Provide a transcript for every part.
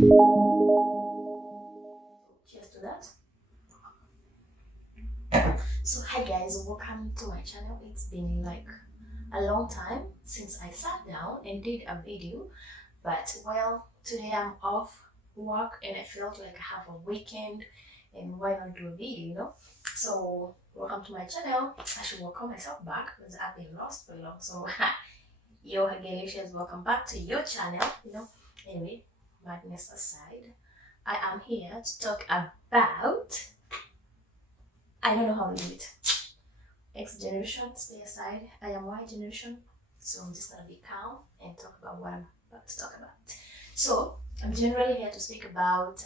Cheers to that. So hi guys, welcome to my channel. It's been like a long time since I sat down and did a video, but well, today I'm off work and I felt like I have a weekend and why not do a video. So welcome to my channel. I should welcome myself back because I've been lost for long. So yo Galatians, welcome back to your channel. Anyway, madness aside, I am here to talk about, I don't know how to do it. X generation, stay aside. I am Y generation, so I'm just gonna be calm and talk about what I'm about to talk about. So I'm generally here to speak about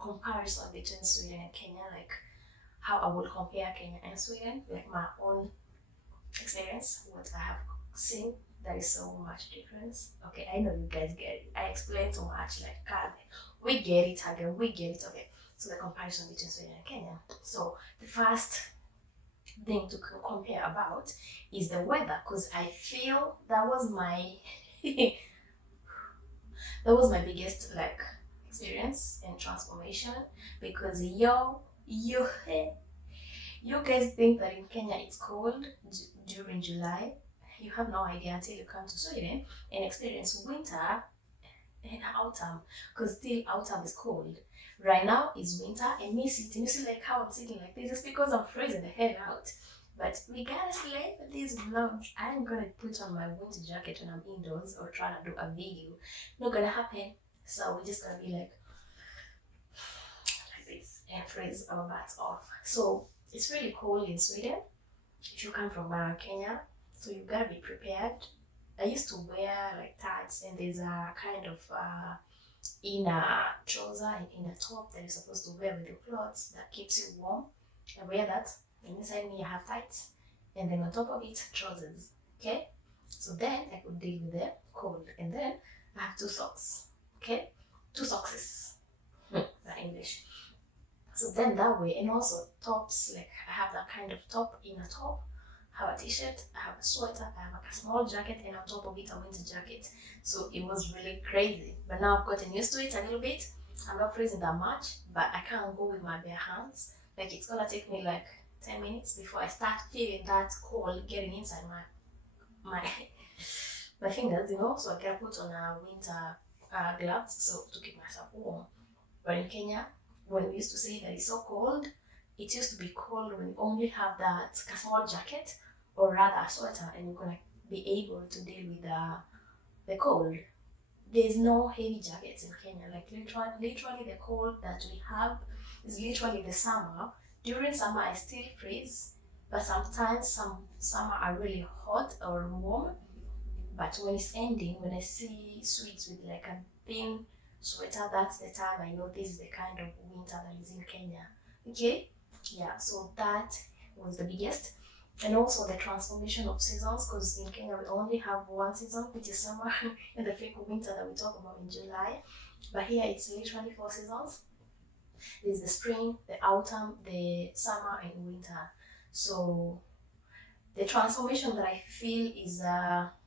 comparison between Sweden and Kenya, like how I would compare Kenya and Sweden, like my own experience, what I have seen. There is so much difference. Okay, I know you guys get it. I explained too much, like God, we get it again, we get it. Okay, so the comparison between Sweden and Kenya. So the first thing to compare about is the weather, because I feel that was my that was my biggest like experience and transformation, because you you guys think that in Kenya it's cold during July. You have no idea until you come to Sweden and experience winter and autumn, because still autumn is cold. Right now is winter and me sitting, you see like how I'm sitting like this, it's because I'm freezing the hell out. But regardlessly, these vlogs, I'm gonna put on my winter jacket when I'm indoors or trying to do a video. Not gonna happen. So we're just gonna be like this and freeze our butts off. So it's really cold in Sweden if you come from Kenya. So you gotta be prepared. I used to wear like tights, and there's a kind of inner trouser and inner top that you're supposed to wear with your clothes that keeps you warm. I wear that, and inside me I have tights, and then on top of it trousers. Okay, so then I could deal with the cold, and then I have two socks. Okay, two socks. That English. So then that way, and also tops, like I have that kind of top, inner top. I have a t-shirt, I have a sweater, I have like a small jacket, and on top of it a winter jacket. So it was really crazy. But now I've gotten used to it a little bit. I'm not freezing that much, but I can't go with my bare hands. Like it's gonna take me like 10 minutes before I start feeling that cold getting inside my my fingers. So I gotta put on a winter gloves so to keep myself warm. But in Kenya, when we used to say that it's so cold, it used to be cold when you only have that small jacket or rather a sweater, and you're gonna be able to deal with the cold. There's no heavy jackets in Kenya. Like literally the cold that we have is literally the summer. During summer I still freeze, but sometimes some summer are really hot or warm. But when it's ending, when I see Swedes with like a thin sweater, that's the time I know this is the kind of winter that is in Kenya. Okay? Yeah, so that was the biggest. And also the transformation of seasons, because in Kenya we only have one season, which is summer, and the fake winter that we talk about in July. But here it's literally 4 seasons. There's the spring, the autumn, the summer, and winter. So the transformation that I feel is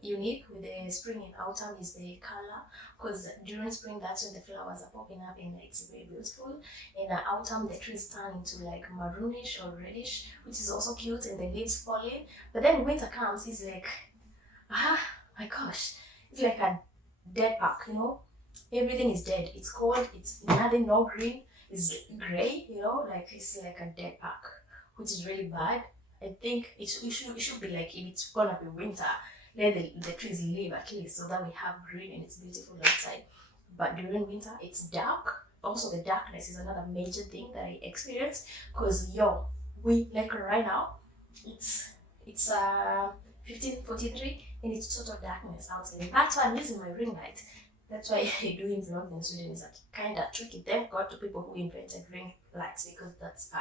unique with the spring and autumn is the color, because during spring that's when the flowers are popping up and it's very beautiful. In the autumn the trees turn into like maroonish or reddish, which is also cute, and the leaves falling. But then winter comes, it's like, my gosh, it's like a dead park. Everything is dead, it's cold, it's nothing, no green, it's gray, like it's like a dead park, which is really bad. I think it should be like, if it's gonna be winter, let the trees live at least, so that we have green and it's beautiful outside. But during winter, it's dark. Also, the darkness is another major thing that I experience, because we like right now, it's 15:43 and it's total darkness outside. And that's why I'm using my ring light. That's why doing vlogs in Sweden is kind of tricky. Thank God to people who invented ring lights, because that's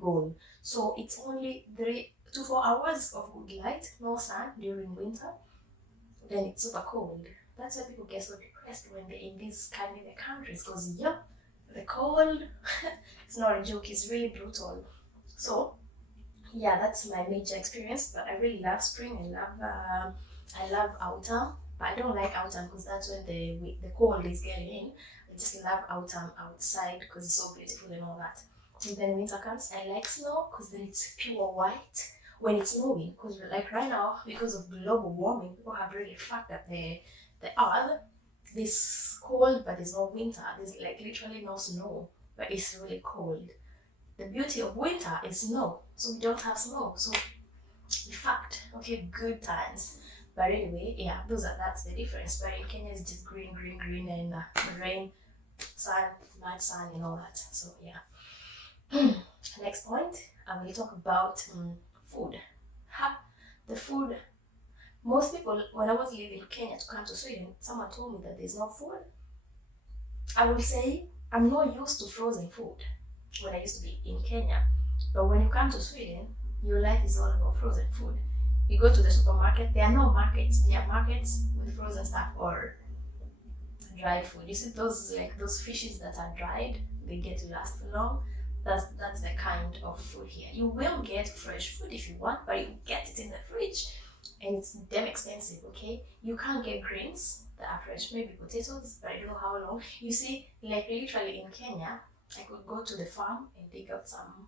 goal. So it's only 3 to 4 hours of good light, no sun during winter. Then it's super cold. That's why people get so depressed when they're in these Scandinavian countries, because the cold, it's not a joke, it's really brutal. So yeah, that's my major experience. But I really love spring. I love autumn, but I don't like autumn because that's when the cold is getting in. I just love autumn outside because it's so beautiful and all that. And then winter comes, I like snow because then it's pure white. When it's snowing, because like right now, because of global warming, people have really fucked up the earth. This cold, but there's no winter. There's like literally no snow, but it's really cold. The beauty of winter is snow, so we don't have snow. So in fact, okay, good times. But anyway, yeah, that's the difference. But in Kenya, it's just green, green, green, and rain, sun, mad sun, and all that. So yeah. Next point, I will talk about food. The food. Most people, when I was leaving Kenya to come to Sweden, someone told me that there's no food. I will say I'm not used to frozen food when I used to be in Kenya. But when you come to Sweden, your life is all about frozen food. You go to the supermarket, there are no markets. There are markets with frozen stuff or dried food. You see those fishes that are dried, they get to last for long. That's the kind of food here. You will get fresh food if you want, but you get it in the fridge and it's damn expensive, okay? You can't get greens that are fresh, maybe potatoes, but I don't know how long. You see, like literally in Kenya, I could go to the farm and dig up some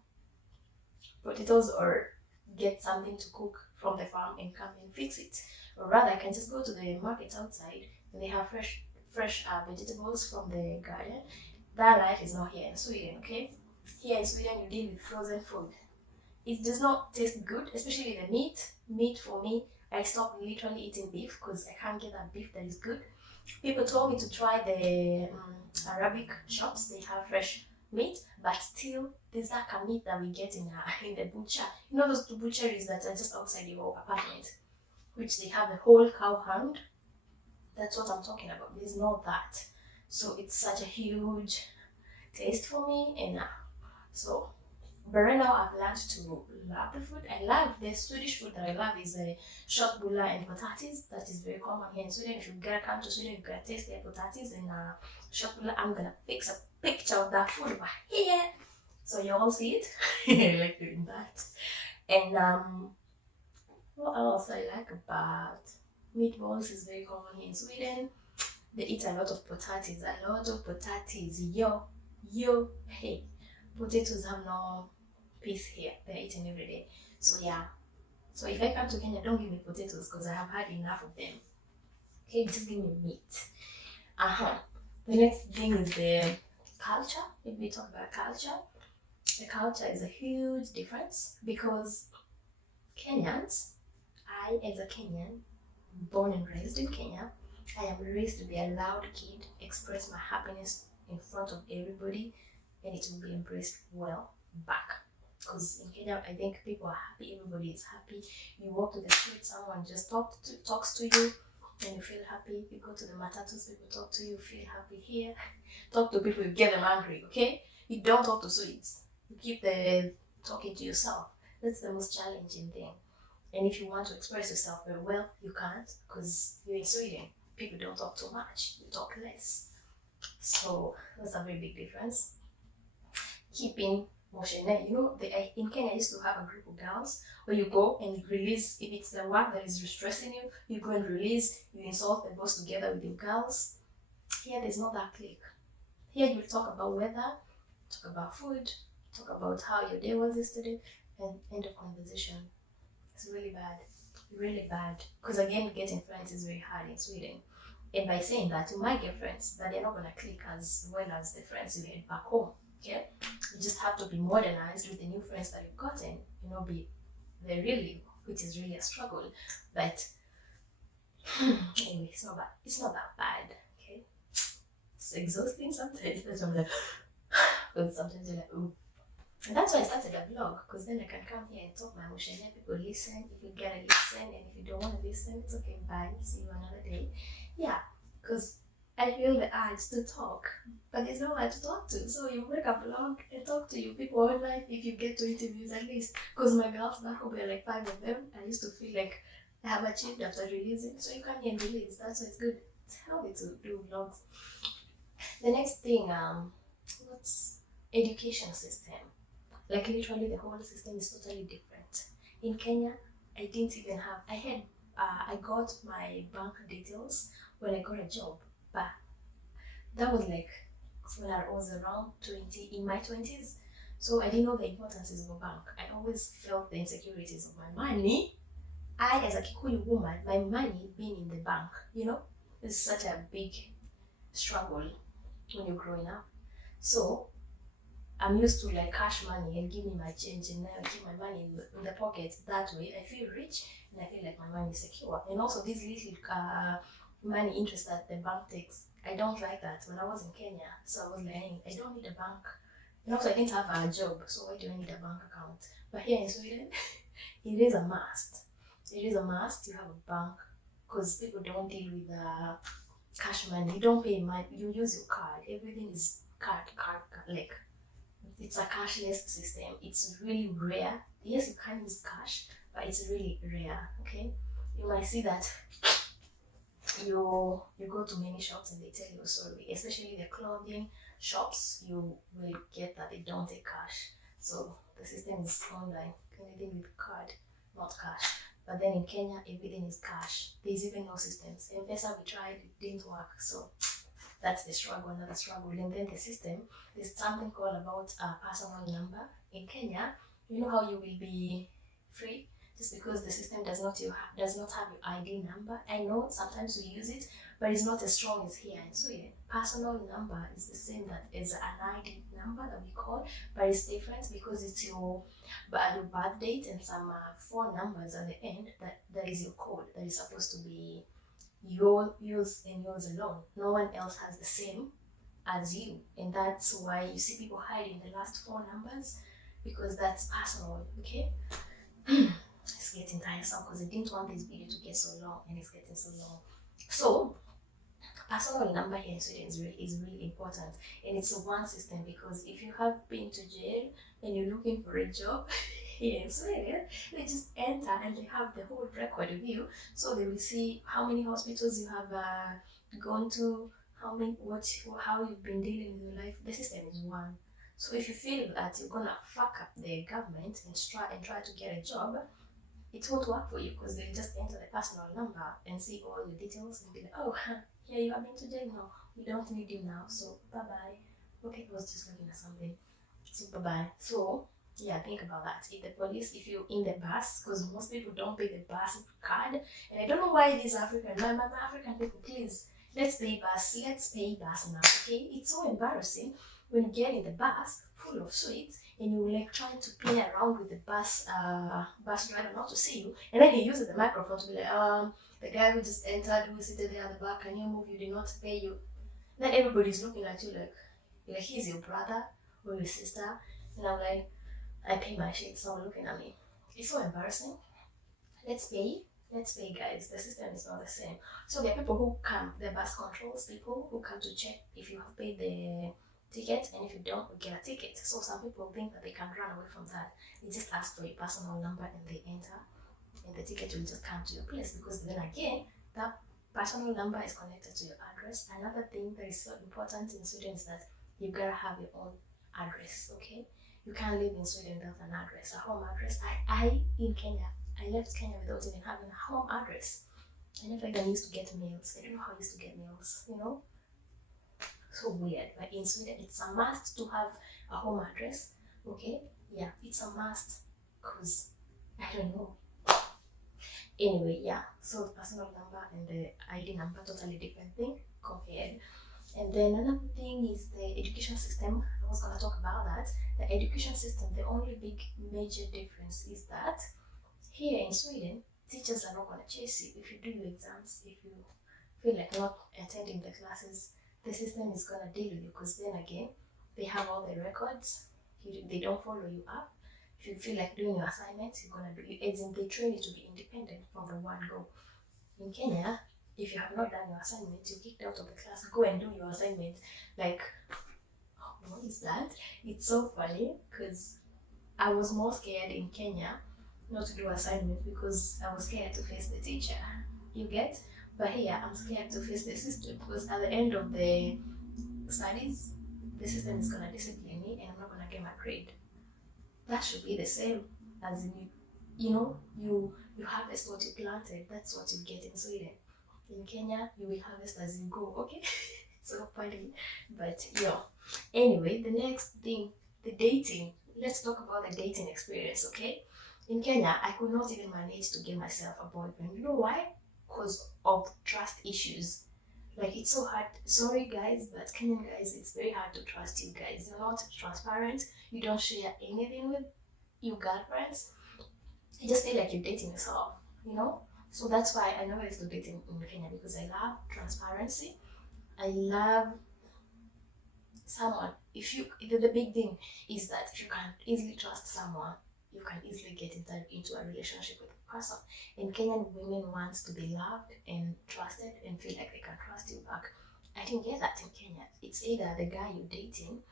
potatoes or get something to cook from the farm and come and fix it. Or rather, I can just go to the market outside and they have fresh vegetables from the garden. That life is not here in Sweden, okay? Here in Sweden, you deal with frozen food. It does not taste good, especially the meat. Meat for me, I stopped literally eating beef because I can't get that beef that is good. People told me to try the Arabic shops. They have fresh meat, but still, there's that meat that we get in the butcher. You know those butcheries that are just outside your apartment, which they have the whole cow hand. That's what I'm talking about. There's not that, so it's such a huge taste for me, and so. But right now, I've learned to love the food. I love the Swedish food that I love is köttbullar and potatis. That is very common here in Sweden. If you gotta come to Sweden, you gotta taste their potatis and köttbullar. I'm gonna fix a picture of that food over here so you all see it. I like doing that. And what else I like about meatballs is very common here in Sweden. They eat a lot of potatoes. A lot of potatoes. Yo, hey. Potatoes have no peace here. They're eaten every day. So yeah. So if I come to Kenya, don't give me potatoes because I have had enough of them. Okay, just give me meat. The next thing is the culture. If we talk about culture, the culture is a huge difference because Kenyans, I as a Kenyan, born and raised in Kenya, I am raised to be a loud kid, express my happiness in front of everybody, and it will be embraced well back. Because in Kenya, I think people are happy, everybody is happy. You walk to the street, someone just talks to you, and you feel happy. You go to the matatus, people talk to you, feel happy here. Talk to people, you get them angry, okay? You don't talk to Swedes. You keep the talking to yourself. That's the most challenging thing. And if you want to express yourself very well, you can't because you're in Sweden. People don't talk too much, you talk less. So that's a very big difference. Keeping motion. You know, in Kenya, I used to have a group of girls where you go and release. If it's the work that is stressing you, you go and release. You insult the boss together with your girls. Here, there's not that clique. Here, you talk about weather, talk about food, talk about how your day was yesterday, and end of conversation. It's really bad. Really bad. Because again, getting friends is very hard in Sweden. And by saying that, you might get friends, but they're not going to click as well as the friends you had back home. Okay? You just have to be modernized with the new friends that you've gotten. You know, be the real you, which is really a struggle. But anyway, it's not bad. It's not that bad. Okay? It's exhausting sometimes. That's why I'm like, because sometimes you're like, ooh. And that's why I started a vlog, because then I can come here and talk my emotion and people listen. If you gotta listen, and if you don't want to listen, it's okay, bye, see you another day. Yeah, because I feel the urge to talk, but there's no one to talk to. So you make a vlog and talk to you people online if you get to interviews at least. Because my girls back home, there are like 5 of them. I used to feel like I have achieved after releasing. So you come here and release. That's why it's good. It's healthy to do vlogs. The next thing, what's education system? Like literally the whole system is totally different. In Kenya, I didn't even have, I got my bank details when I got a job, but that was like when I was around 20, in my 20s. So I didn't know the importance of a bank. I always felt the insecurities of my money. I, as a Kikuyu woman, my money being in the bank, is such a big struggle when you're growing up. So I'm used to like cash money and give me my change, and now I keep my money in the pocket. That way, I feel rich and I feel like my money is secure. And also, this little money interest that the bank takes, I don't like that. When I was in Kenya, so I was like, "Hey, I don't need a bank." And also, I didn't have a job, so why do I need a bank account? But here in Sweden, it is a must. It is a must. You have a bank because people don't deal with cash money. You don't pay money. You use your card. Everything is card. Like it's a cashless system. It's really rare. Yes, you can use cash, but it's really rare. Okay, you might see that you go to many shops and they tell you sorry, especially the clothing shops. You will get that they don't take cash. So the system is online. Anything with card, not cash. But then in Kenya, everything is cash. There's even no systems. And M-Pesa, we tried, it didn't work. So that's the struggle, another struggle. And then the system, there's something called about a personal number. In Kenya, you know how you will be free just because the system does not have your ID number. I know sometimes we use it, but it's not as strong as here in Sweden. Personal number is the same that is an ID number that we call, but it's different because it's your birth date and some four numbers at the end that is your code that is supposed to be yours and yours alone. No one else has the same as you, and that's why you see people hiding the last four numbers because that's personal. Okay. It's getting tiresome because I didn't want this video to get so long, and it's getting so long. So personal number here in Sweden is really important, and it's a one system because if you have been to jail and you're looking for a job here in Sweden, they just enter and they have the whole record of you, so they will see how many hospitals you have gone to, how you've been dealing with your life. The system is one. So if you feel that you're gonna fuck up the government and try to get a job, it won't work for you because they'll just enter the personal number and see all your details and be like, oh, yeah, you have been to jail now. We don't need you now, so bye-bye. Okay, I was just looking at something. So bye-bye. So, yeah, think about that. If you're in the bus, because most people don't pay the bus card, and I don't know why these African people, please, let's pay bus now, okay? It's so embarrassing when you get in the bus full of sweets and you like trying to play around with the bus driver not to see you, and then he uses the microphone to be like, the guy who just entered, who is seated there at the back, can you move? You did not pay you. Then everybody's looking at you like he's your brother or your sister, and I'm like, I pay my shit, so looking at me. It's so embarrassing. Let's pay, guys. The system is not the same. So there are people who come, the bus controls people who come to check if you have paid the ticket, and if you don't, we get a ticket. So some people think that they can run away from that. They just ask for your personal number and they enter, and the ticket will just come to your place because then again, that personal number is connected to your address. Another thing that is so important in Sweden is that you gotta have your own address, okay? You can't live in Sweden without an address, a home address. I in Kenya, I left Kenya without even having a home address. I never even used to get mails. I don't know how I used to get mails, So weird. But in Sweden, it's a must to have a home address, okay? Yeah, it's a must because I don't know. Anyway, yeah, so the personal number and the ID number, totally different thing compared. And then another thing is the education system. I was gonna talk about that. The education system, the only big major difference is that here in Sweden, teachers are not gonna chase you if you do your exams, if you feel like not attending the classes. The system is gonna deal with you because then again, they have all the records. They don't follow you up. If you feel like doing your assignments, you're gonna do it. As in, they train you to be independent from the one go. In Kenya, if you have not done your assignment, you're kicked out of the class. Go and do your assignment. Like, what is that? It's so funny because I was more scared in Kenya not to do assignment because I was scared to face the teacher. You get? But here, I'm scared to face the system because at the end of the studies, the system is gonna discipline me and I'm not gonna get my grade. That should be the same as in you harvest what you planted. That's what you get in Sweden. In Kenya, you will harvest as you go. Okay, so funny, but yeah. Anyway, the next thing, the dating. Let's talk about the dating experience, okay? In Kenya, I could not even manage to get myself a boyfriend. You know why? Because of trust issues. Like, it's so hard. Sorry, guys, but Kenyan guys, it's very hard to trust you guys. You're not transparent. You don't share anything with your girlfriends. You just feel like you're dating yourself, you know? So that's why I never used to date in Kenya, because I love transparency. I love someone. If you, the big thing is that if you can easily trust someone, you can easily get into a relationship with a person. And Kenyan women wants to be loved and trusted and feel like they can trust you back. I didn't get that in Kenya. It's either the guy you're dating,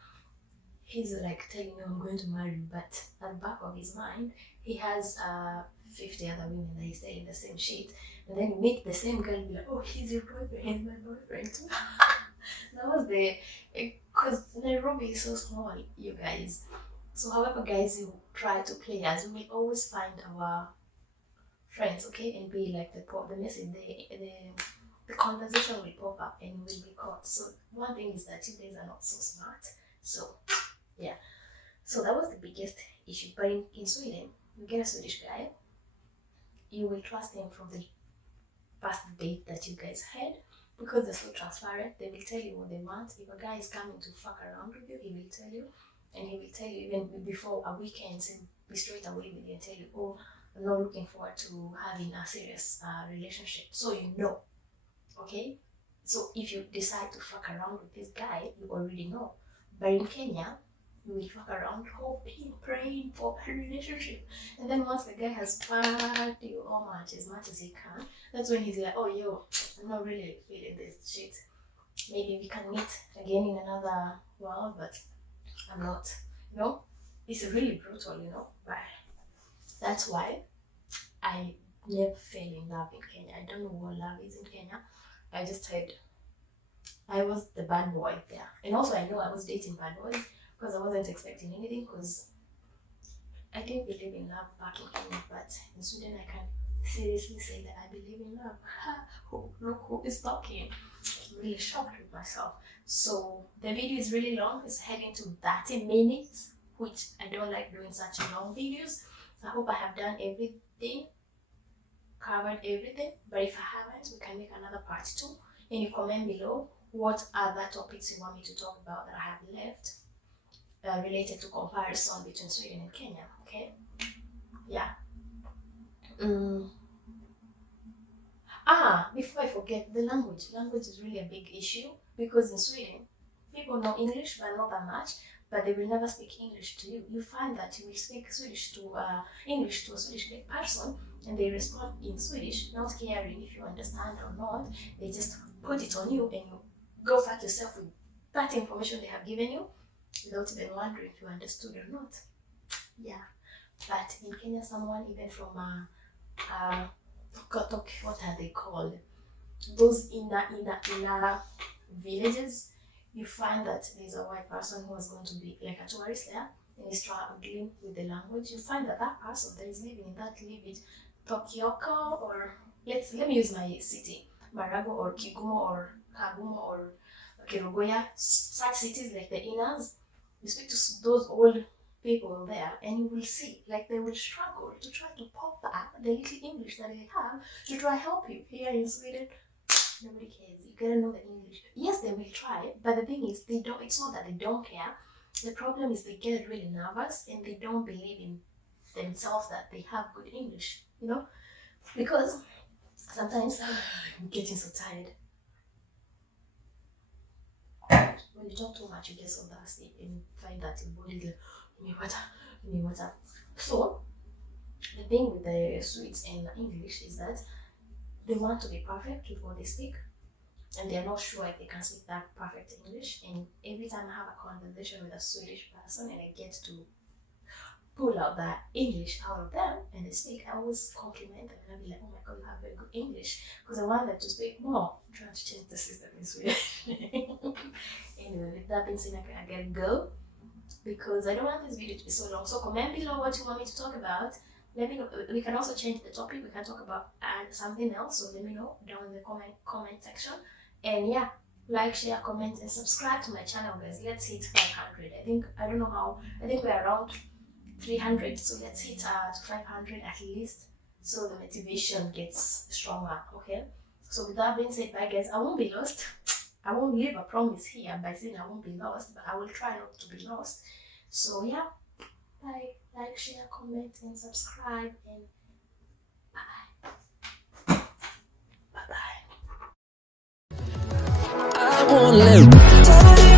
he's like telling you, I'm going to marry you, but at the back of his mind, he has 50 other women that he's there in the same sheet. And then you meet the same girl and be like, oh, he's your boyfriend, he's my boyfriend. That was the, because Nairobi is so small, you guys. So however guys you try to play us, we will always find our friends, okay, and be like the message, the conversation will pop up and will be caught. So one thing is that you guys are not so smart. So yeah. So that was the biggest issue. But in Sweden, you get a Swedish guy, you will trust him from the first date that you guys had, because they're so transparent. They will tell you what they want. If a guy is coming to fuck around with you, he will tell you. And he will tell you even before a weekend, he'll be straight away with you and tell you, oh, I'm not looking forward to having a serious relationship. So you know, okay? So if you decide to fuck around with this guy, you already know. But in Kenya, you will fuck around hoping, praying for a relationship. And then once the guy has fucked you as much as he can, that's when he's like, oh, yo, I'm not really feeling this shit. Maybe we can meet again in another world, but I'm not. You know? It's really brutal, you know? But that's why I never fell in love in Kenya. I don't know what love is in Kenya. I just heard I was the bad boy there. And also I know I was dating bad boys because I wasn't expecting anything, because I didn't believe in love back in Kenya, but in Sweden I can seriously say that I believe in love. Look who is talking. I'm really shocked with myself. So the video is really long. It's heading to 30 minutes, which I don't like doing such long videos. So I hope I have done everything, covered everything. But if I haven't, we can make another part 2. And you comment below what other topics you want me to talk about that I have left related to comparison between Sweden and Kenya. Okay? Yeah. Before I forget, the language. Language is really a big issue, because in Sweden, people know English, but not that much, but they will never speak English to you. You find that you will speak English to a Swedish person, and they respond in Swedish, not caring if you understand or not. They just put it on you, and you go fuck yourself with that information they have given you, without even wondering if you understood or not. Yeah. But in Kenya, someone even from what are they called? Those inner villages, you find that there's a white person who is going to be like a tourist there and is struggling with the language. You find that that person that is living in that village, Tokyo, or let me use my city, Marago or Kigumo or Kagumo or Kirugoya, such cities like the inners. You speak to those old people there and you will see like they will struggle to try to pop up the little English that they have to try help you. Here in Sweden, nobody cares. You gotta know the English. Yes, they will try, but the thing is, they don't. It's not that they don't care. The problem is they get really nervous and they don't believe in themselves that they have good English. You know, because sometimes I'm getting so tired. When you talk too much, you get so thirsty and you find that your body is like, give me water. So the thing with the Swedes and English is that they want to be perfect with what they speak, and they're not sure if they can speak that perfect English. And every time I have a conversation with a Swedish person and I get to pull out that English out of them and they speak, I always compliment them and I'll be like, oh my god, you have very good English, because I want them to speak more. I'm trying to change the system in Sweden. Anyway, with that being said, I gotta go, because I don't want this video to be so long. So comment below what you want me to talk about. Let me know. We can also change the topic. We can talk about something else. So let me know down in the comment section. And yeah, Like, share, comment, and subscribe to my channel, guys. Let's hit 500. I don't know how. I think we're around 300. So let's hit to 500 at least, so the motivation gets stronger. Okay. So with that being said, bye guys. I won't be lost. I won't leave a promise here by saying I won't be lost, but I will try not to be lost. So yeah, bye. Like, share, comment, and subscribe, and bye bye. Bye bye. I won't let